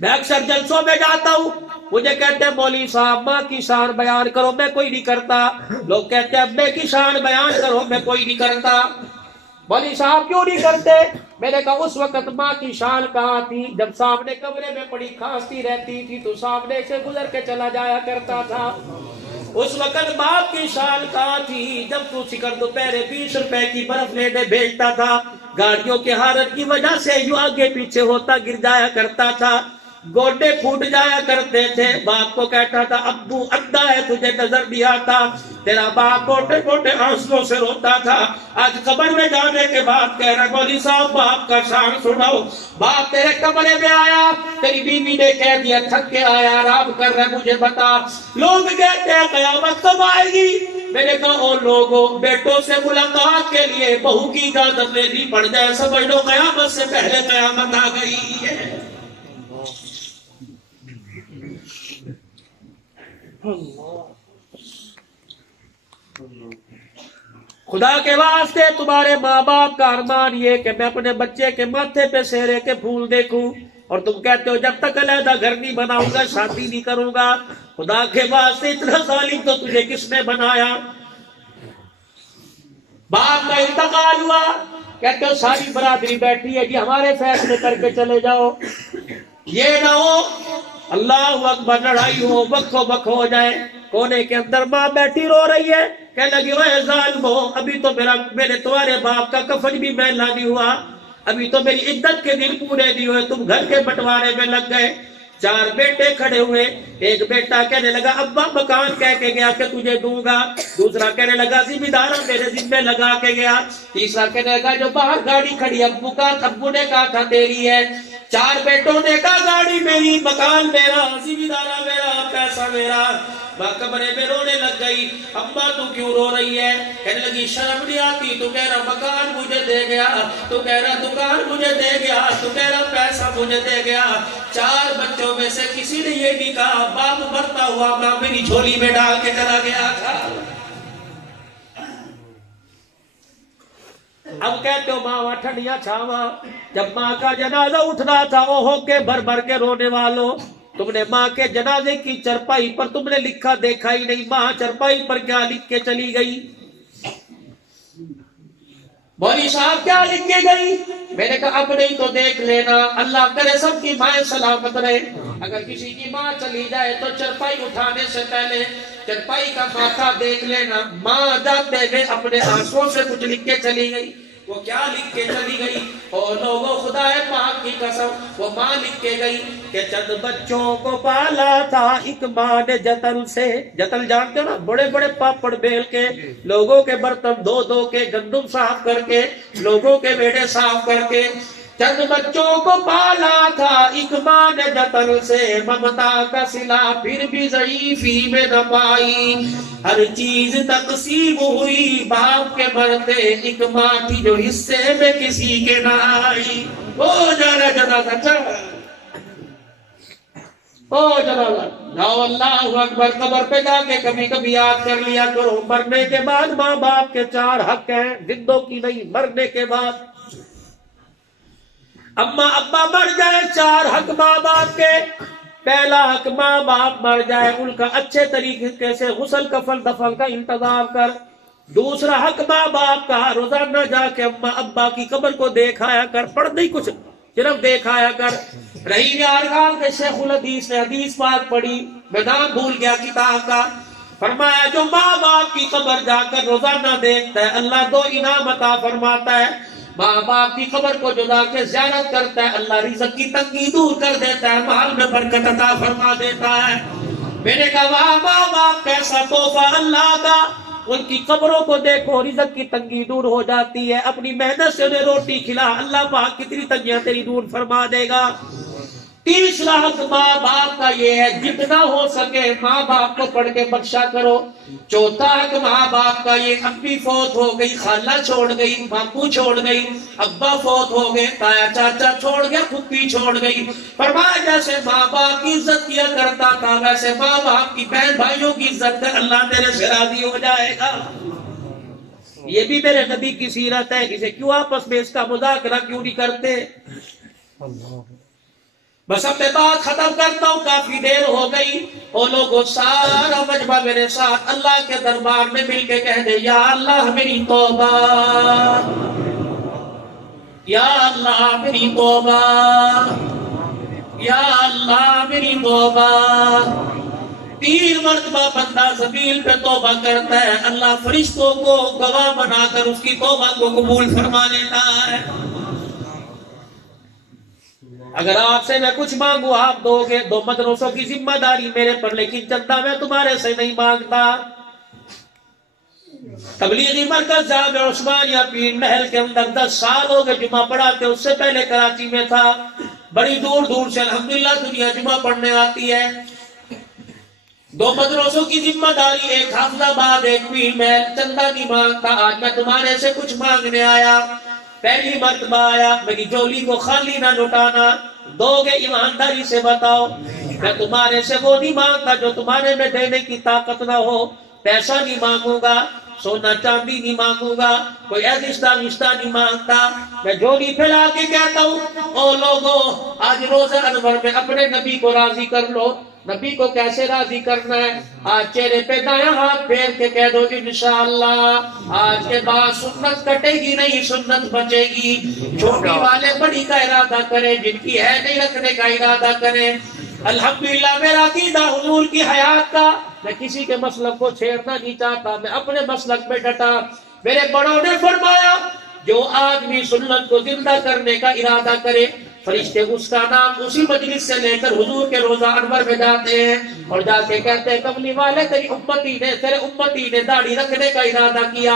میں اکثر جلسوں میں جاتا ہوں، مجھے کہتے ہیں مولوی صاحب ماں کی شان بیان کرو، میں کوئی نہیں کرتا۔ لوگ کہتے ہیں ابے کی شان بیان کرو، میں کوئی نہیں کرتا۔ مولوی صاحب کیوں نہیں کرتے؟ میں نے کہا اس وقت ماں کی شان کہاں تھی؟ جب سامنے کمرے میں پڑی کھانستی رہتی تھی تو سامنے سے گزر کے چلا جایا کرتا تھا۔ اس وقت باپ کی شان کہاں تھی؟ جب تو سکر دوپہر 20 روپے کی برف لینے بھیجتا تھا، گاڑیوں کے حارت کی وجہ سے یوں آگے پیچھے ہوتا گر جایا کرتا تھا، گوڈے پھوٹ جایا کرتے تھے۔ باپ کو کہتا تھا ابو اندھا ہے تجھے نظر نہیں آتا، تیرا باپ موٹے موٹے آنسوؤں سے روتا تھا۔ آج قبر میں جانے کے بعد کہہ رہا مولوی صاحب باپ کا شان سناؤ۔ باپ تیرے کمرے میں آیا، تیری بیوی نے کہہ دیا تھک کے آیا، آرام کر رہا، مجھے بتا۔ لوگ کہتے ہیں قیامت کب آئے گی؟ میں نے کہا او لوگوں، بیٹوں سے ملاقات کے لیے بہو کی اجازت لینی پڑ جائے، سمجھ لو قیامت سے پہلے قیامت آ گئی ہے۔ خدا کے واسطے تمہارے ماں باپ کا ارمان یہ کہ میں اپنے بچے کے ماتھے پہ سہرے کے پھول دیکھوں، اور تم کہتے ہو جب تک علیحدہ گھر نہیں بناؤں گا شادی نہیں کروں گا۔ خدا کے واسطے اتنا ظالم تو تجھے کس نے بنایا؟ باپ کا انتقال ہوا، کہتے ہو ساری برادری بیٹھی ہے جی ہمارے فیصلے کر کے چلے جاؤ۔ یہ نہ ہو اللہ اکبر لڑائی ہو، بکھو بک ہو جائے، کونے کے اندر ماں بیٹھی رو رہی ہے، کہنے لگی اے ظالمو، ابھی تو میرے تمہارے باپ کا کفن بھی میلا نہیں ہوا، ابھی تو میری عدت کے دن پورے نہیں ہوئے، تم گھر کے بٹوارے میں لگ گئے۔ 4 بیٹے کھڑے ہوئے، ایک بیٹا کہنے لگا ابا مکان کہہ کے گیا کہ تجھے دوں گا، دوسرا کہنے لگا ذمہ داروں میرے ذمہ لگا کے گیا، تیسرا کہنے لگا جو باہر گاڑی کھڑی ابو نے کہا تھا تیری ہے۔ 4 بیٹوں نے کہا گاڑی میری، مکان میرا، ذمہ دارہ میرا، پیسہ میرا۔ ماں کمرے میں رونے لگ گئی، اماں تو کیوں رو رہی ہے؟ کہنے لگی شرم نہیں آتی، تو کہہ رہا مکان مجھے دے گیا، تو کہہ رہا دکان مجھے دے گیا، تو کہہ رہا پیسہ مجھے دے گیا۔ 4 بچوں میں سے کسی نے یہ بھی کہا باپ مرتا ہوا ماں میری جھولی میں ڈال کے چلا گیا تھا۔ اب کہتے ہو ماں ٹھنڈیاں چھاواں، جب ماں کا جنازہ اٹھنا تھا اوہو کے بھر بھر کے رونے والوں، تم نے ماں کے جنازے کی چرپائی پر تم نے لکھا دیکھا ہی نہیں، ماں چرپائی پر کیا لکھ کے چلی گئی؟ مولوی صاحب کیا لکھ کے گئی؟ میں نے کہا اب نہیں تو دیکھ لینا، اللہ کرے سب کی ماں سلامت رہے۔ اگر کسی کی ماں چلی جائے تو چرپائی اٹھانے سے پہلے چرپائی کا ماتھا دیکھ لینا، ماں جاتے ہوئے اپنے آنسوؤں سے کچھ لکھ کے چلی گئی۔ وہ کیا لکھ کے چلی گئی؟ اور لوگوں خدا پاک کی قسم، وہ ماں لکھ کے گئی کہ چند بچوں کو پالا تھا ایک ماں نے جتل سے۔ جتل جانتے ہو نا، بڑے بڑے پاپڑ بیل کے، لوگوں کے برتن دھو دھو کے، گندم صاف کر کے، لوگوں کے بیڑے صاف کر کے، چند بچوں کو پالا تھا ایک ماں نے جتل سے، ممتا کا صلہ پھر بھی ضعیفی میں نہ پائی، ہر چیز تقسیم ہوئی باپ کے مرتے، ایک ماں تھی جو حصے میں کسی کے نہ آئی۔ او جانا جنازہ، او جنازہ جاؤ، اللہ اکبر، قبر پہ جا کے کبھی کبھی یاد کر لیا کرو، مرنے کے بعد ماں باپ کے 4 حق ہیں، زندوں کی نہیں، مرنے کے بعد اما ابا مر جائے 4 حق ماں باپ کے۔ پہلا حق ماں باپ مر جائے ان کا اچھے طریقے سے غسل کفن دفن کا انتظام کر۔ دوسرا حق ماں باپ کا روزانہ جا کے اما ابا کی قبر کو دیکھایا کر، پڑھ نہیں کچھ صرف دیکھایا کر۔ رہی یارغال کے شیخ الحدیث نے حدیث پاک پڑھی، میں نام بھول گیا کتاب کا، فرمایا جو ماں باپ کی قبر جا کر روزانہ دیکھتا ہے اللہ 2 انعام عطا فرماتا ہے۔ ماں باپ کی قبر کو جو جا کے زیارت کرتا ہے اللہ رزق کی تنگی دور کر دیتا ہے، مال میں برکت عطا فرما دیتا ہے۔ میں نے کہا واہ ماں باپ کیسا تحفہ اللہ کا، ان کی قبروں کو دیکھو رزق کی تنگی دور ہو جاتی ہے، اپنی محنت سے انہیں روٹی کھلا، اللہ پاک کتنی تنگیاں تیری دور فرما دے گا۔ تیسرا حق ماں باپ کا یہ ہے جتنا ہو سکے ماں باپ کو پڑھ کے بخشا کرو۔ چوتھا حق ماں باپ کا یہ امی فوت ہو گئی، خالہ چھوڑ گئی، باپو چھوڑ گئی، ابا فوت ہو گئے، تایا چاچا چھوڑ گیا، پھپھی چھوڑ گئی، فرمایا جیسے ماں باپ کی عزت کیا کرتا تھا ویسے ماں باپ کی بہن بھائیوں کی عزت کر، اللہ تیرے سے راضی ہو جائے گا۔ یہ بھی میرے نبی کی سیرت ہے، اسے کیوں آپس میں اس کا مذاکرہ کیوں نہیں کرتے؟ بس اب میں بات ختم کرتا ہوں، کافی دیر ہو گئی. وہ لوگوں سارا مجمع میرے ساتھ اللہ کے دربار میں مل کے کہہ دے یا اللہ میری توبہ، یا اللہ میری توبہ، یا اللہ میری توبہ. 3 مرتبہ بندہ زمین پہ توبہ کرتا ہے، اللہ فرشتوں کو گواہ بنا کر اس کی توبہ کو قبول فرما لیتا ہے. اگر آپ سے میں کچھ مانگوں آپ دو گے. 2 مدرسوں کی ذمہ داری میرے پر، لیکن چندہ میں تمہارے سے نہیں مانگتا. تبلیغی مرکز جامع عثمانیہ پیر محل کے اندر 10 سال ہو گئے جمعہ پڑھاتے. اس سے پہلے کراچی میں تھا. بڑی دور دور سے الحمدللہ دنیا جمعہ پڑھنے آتی ہے. 2 مدرسوں کی ذمہ داری، ایک حافظ آباد ایک پیر محل. چندہ نہیں مانگتا. آج میں تمہارے سے کچھ مانگنے آیا، پہلی مرتبہ آیا. میری جولی کو خالی نہ لٹانا، دو گے ایمانداری سے بتاؤ. میں تمہارے سے وہ نہیں مانگتا جو تمہارے میں دینے کی طاقت نہ ہو. پیسہ نہیں مانگوں گا، سونا چاندی نہیں مانگوں گا، کوئی رشتہ نہیں مانگتا. میں جولی پھیلا کے کہتا ہوں او لوگوں آج روزہ انور میں اپنے نبی کو راضی کر لو. نبی کو کیسے راضی کرنا ہے؟ آج چہرے پہ دایاں ہاتھ پھیر کے کہہ دو انشاءاللہ آج کے بعد سنت کٹے گی نہیں، سنت بچے گی. چھوٹی والے بڑی کا ارادہ کریں، جن کی ہے نہیں رکھنے کا ارادہ کریں. الحمدللہ میرا عقیدہ حضور کی حیات کا، میں کسی کے مسلک کو چھیڑنا نہیں چاہتا، میں اپنے مسلک پہ ڈٹا. میرے بڑوں نے فرمایا جو آدمی سنت کو زندہ کرنے کا ارادہ کرے، فرشتے اس کا نام اسی مجلس سے لے کر حضور کے روزہ انور میں جاتے ہیں اور جا کے کہتے ہیں کملی والے تیرے امتی نے داڑھی رکھنے کا ارادہ کیا.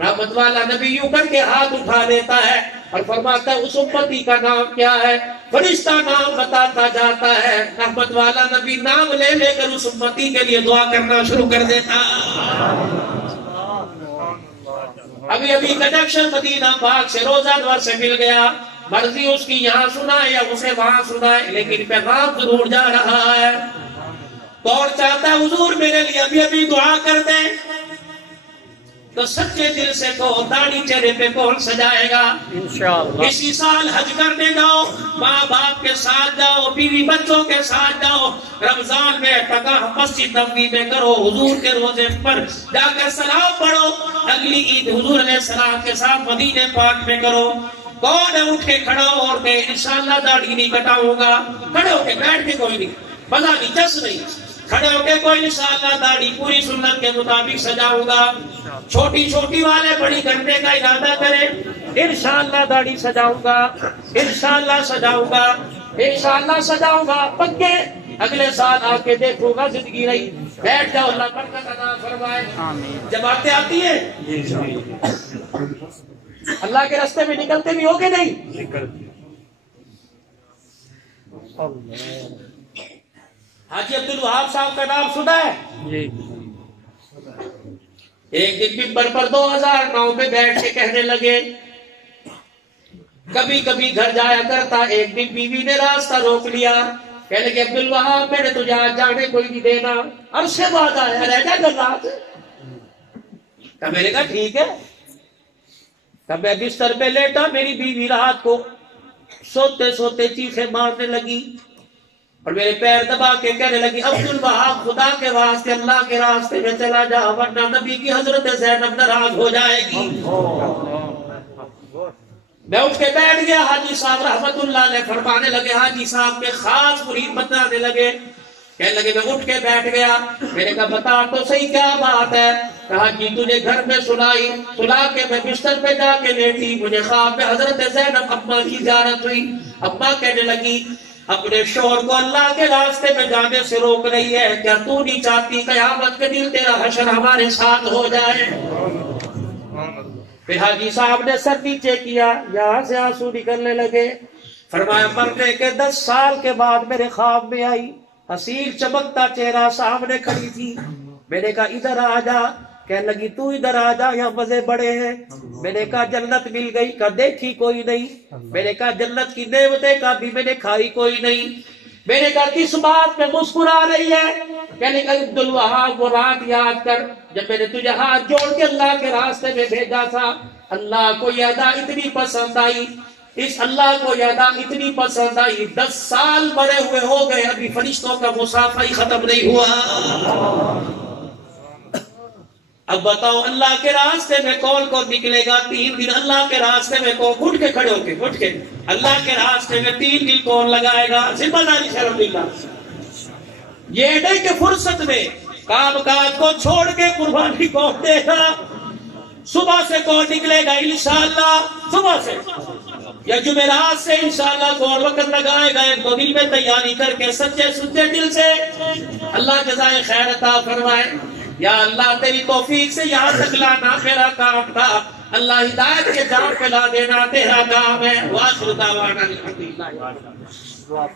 رحمت والا نبی یوں کر کے ہاتھ اٹھا لیتا ہے اور فرماتا ہے اس امتی کا نام کیا ہے؟ فرشتہ نام بتاتا جاتا ہے. رحمت والا نبی نام لے لے کر اس امتی کے لیے دعا کرنا شروع کر دیتا. ابھی کنیکشن مدینہ پاک سے روزہ انور سے مل گیا. مرضی اس کی یہاں سنائے یا اسے وہاں سنائے، لیکن پیغام ضرور جا رہا ہے. کون چاہتا ہے حضور میرے لیے ابھی دعا کر دیں؟ تو سچے دل سے کہو، داڑھی چہرے پہ کون سجائے گا؟ انشاءاللہ. اسی سال حج کرنے جاؤ، ماں باپ کے ساتھ جاؤ، بیوی بچوں کے ساتھ جاؤ. رمضان میں اعتکاف مسجد نبوی میں کرو، حضور کے روزے پر جا کر سلام پڑھو. اگلی عید حضور علیہ السلام کے ساتھ مدینے پاک میں کرو. کون ہے اٹھ کے کھڑا ہو اور کہ انشاءاللہ داڑھی نہیں کٹاؤں گا؟ کھڑے ہو کے بیٹھ کے کوئی نہیں، مزہ نہیں، چس نہیں. کھڑے ہو کے کوئی انشاءاللہ داڑھی پوری سنت کے مطابق سجاؤں گا. چھوٹی چھوٹی والے بڑی کرنے کا ارادہ کریں، انشاءاللہ داڑھی سجاؤں گا، انشاءاللہ سجاؤں گا، انشاءاللہ سجاؤں گا. پکے اگلے سال آ کے دیکھوں گا زندگی رہی. بیٹھ جاؤ، اللہ برکت عطا فرمائے. جماعتیں آتی ہیں اللہ کے راستے میں نکلتے بھی ہو کہ نہیں؟ حاجی عبدالوہاب صاحب کا نام سنا ہے؟ ایک دن ممبر پر 2009 میں بیٹھ کے کہنے لگے کبھی کبھی گھر جایا کرتا. ایک دن بیوی نے راستہ روک لیا، کہنے لگے عبدالوہاب میں نے تجھے آج جانے کوئی نہیں دینا، عرصے بعد آیا، رہ جا کر رات. تب میں نے کہا ٹھیک ہے. تب میں بستر پہ لیٹا، میری بیوی رات کو سوتے سوتے چیخیں مارنے لگی اور میرے پیر دبا کے کہنے لگی عبدالوہاب خدا کے واسطے اللہ کے راستے میں چلا جا ورنہ نبی کی حضرت زینب ناراض ہو جائے گی. میں اٹھ کے بیٹھ گیا. حاجی صاحب رحمت اللہ علیہ فرمانے لگے، حاجی صاحب کے خاص مرید بتانے لگے. کہنے لگے میں اٹھ کے بیٹھ گیا. میں نے کہا بتا تو صحیح کیا بات ہے؟ کہا جی تجھے گھر میں سلا کے میں بستر پہ جا کے لیٹی، مجھے خواب میں حضرت زینب اماں کی زیارت ہوئی. اماں کہنے لگی اپنے شوہر کو اللہ کے راستے میں جانے سے روک رہی ہے، کیا تو نہیں چاہتی قیامت کے دن تیرا حشر ہمارے ساتھ ہو جائے؟ پھر حاجی صاحب نے سر نیچے کیا، یہاں سے آنسو نکلنے لگے. فرمایا مرنے کے 10 سال کے بعد میرے خواب میں آئی، حسین چمکتا چہرہ سامنے کھڑی تھی. میں نے کہا ادھر آ جا. کہنے لگی تو ادھر آ جا، یہاں مزے بڑے ہیں. میں نے کہا جنت مل گئی؟ کہا دیکھی کوئی نہیں. میں نے کہا جنت کی نعمتیں کا بھی میں نے کھائی کوئی نہیں. میں نے کہا کس بات میں مسکرا رہی ہے؟ کہنے لگا عبدالوہاب وہ رات یاد کر جب میں نے تجھے ہاتھ جوڑ کے اللہ کے راستے میں بھیجا تھا. اللہ کو یہ ادا اتنی پسند آئی، اس اللہ کو یہ ادا اتنی پسند آئی، 10 سال بڑے ہوئے ہو گئے، ابھی فرشتوں کا مسافہ ہی ختم نہیں ہوا۔ اب بتاؤ اللہ کے راستے میں کون کون نکلے گا 3 دن؟ اللہ کے راستے میں کون اٹھ کے کھڑے ہو کے اٹھ کے اللہ کے راستے میں 3 دن کون لگائے گا؟ ذمہ داری سے الحمدللہ۔ یہ نہیں کہ فرصت میں کام کاج کو چھوڑ کے قربانی کون دے گا؟ صبح سے کون نکلے گا انشاءاللہ؟ صبح سے یا جمعرات سے انشاءاللہ کون وقت لگائے گا؟ 1-2 دن میں تیاری کر کے سچے سچے دل سے۔ اللہ جزائے خیر عطا فرمائے۔ یا اللہ تیری توفیق سے یہاں تک لانا میرا کام تھا، اللہ ہدایت کے جام پہ لا دینا تیرا کام ہے۔ وآخر دعوانا الحمدللہ۔